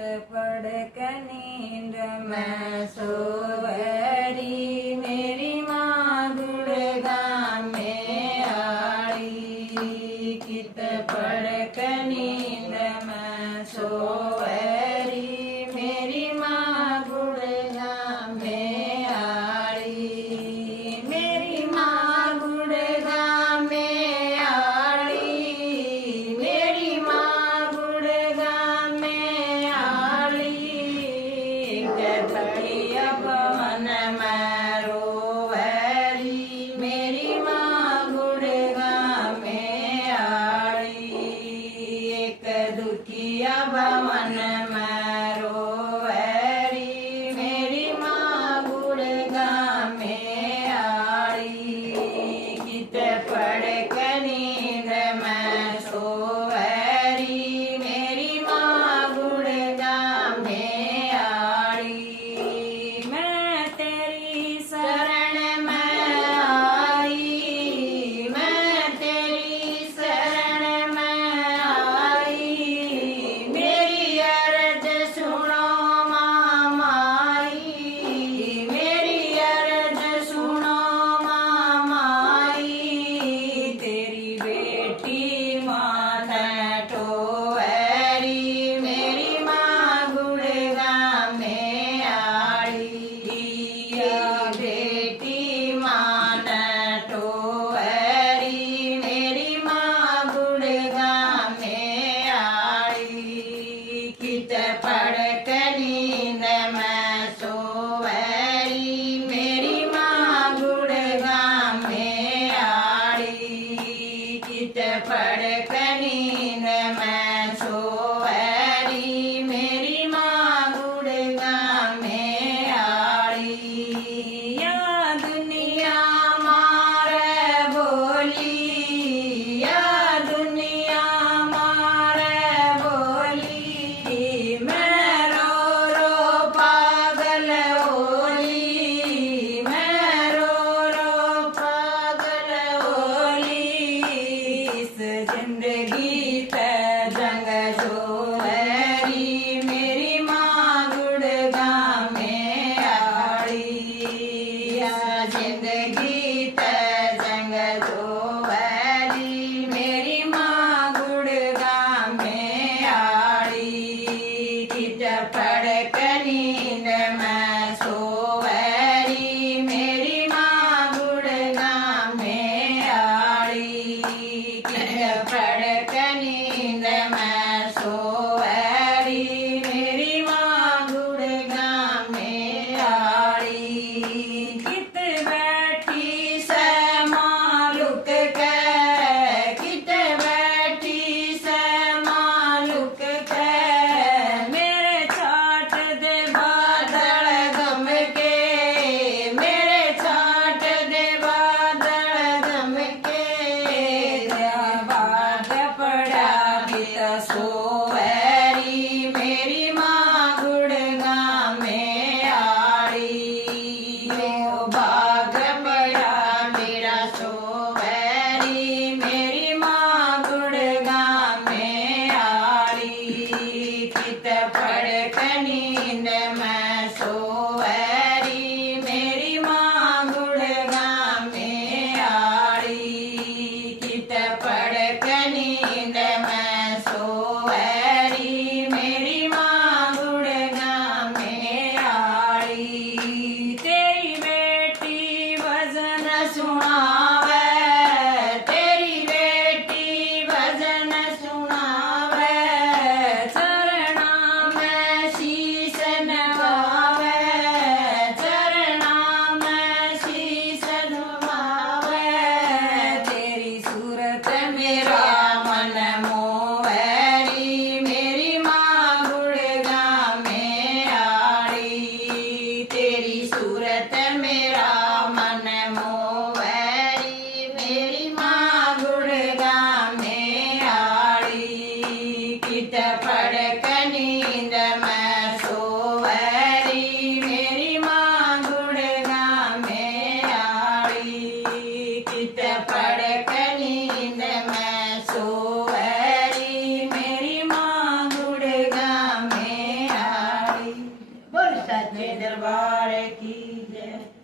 पड़क नींद में सोवरी मेरी माँ गुड़गामे आड़ी कित पड़क नींद में सोवरी मेरी माँ गुड़गामे आड़ी मेरी माँ गुड़गामे आड़ी मेरी माँ गुड़गामे पवन में रोवरी मेरी माँ गुड़गामे आड़ी एक दुखिया भवन में रोवरी मेरी माँ गुड़गामे आड़ी कित पड़क नींद में सोवरी मेरी माँ गुड़गामे पड़क नींद में सोवरी मेरी माँ गुड़गामे आड़ी कित पड़क नींद में सोवरी मेरी माँ गुड़गामे आड़ी या दुनिया मारे बोली या दुनिया मारे बोली जिंदगी ते जंग जोहरी मेरी माँ गुड़गामे आड़ी जिंदगी ते जंग जोहरी मेरी माँ गुड़गामे आड़ी कित पड़क नींद में सोवरी मेरी माँ गुड़गामे आड़ी पड़क नींद में सोवरी मेरी माँ गुड़गामे आड़ी कित बैठी से मालुक के कित बैठी से मालुक के मेरे छाट दे बादल गम के मेरे छाट दे बादल गम के सोवरी मेरी माँ गुड़गामे आड़ी भाग पड़ा मेरा सोवरी मेरी माँ गुड़गामे आड़ी कित पड़क नींद में सोवरी मेरी माँ गुड़गामे आड़ी कित पड़क नींद में सोवरी सच्चे दरबार की जय।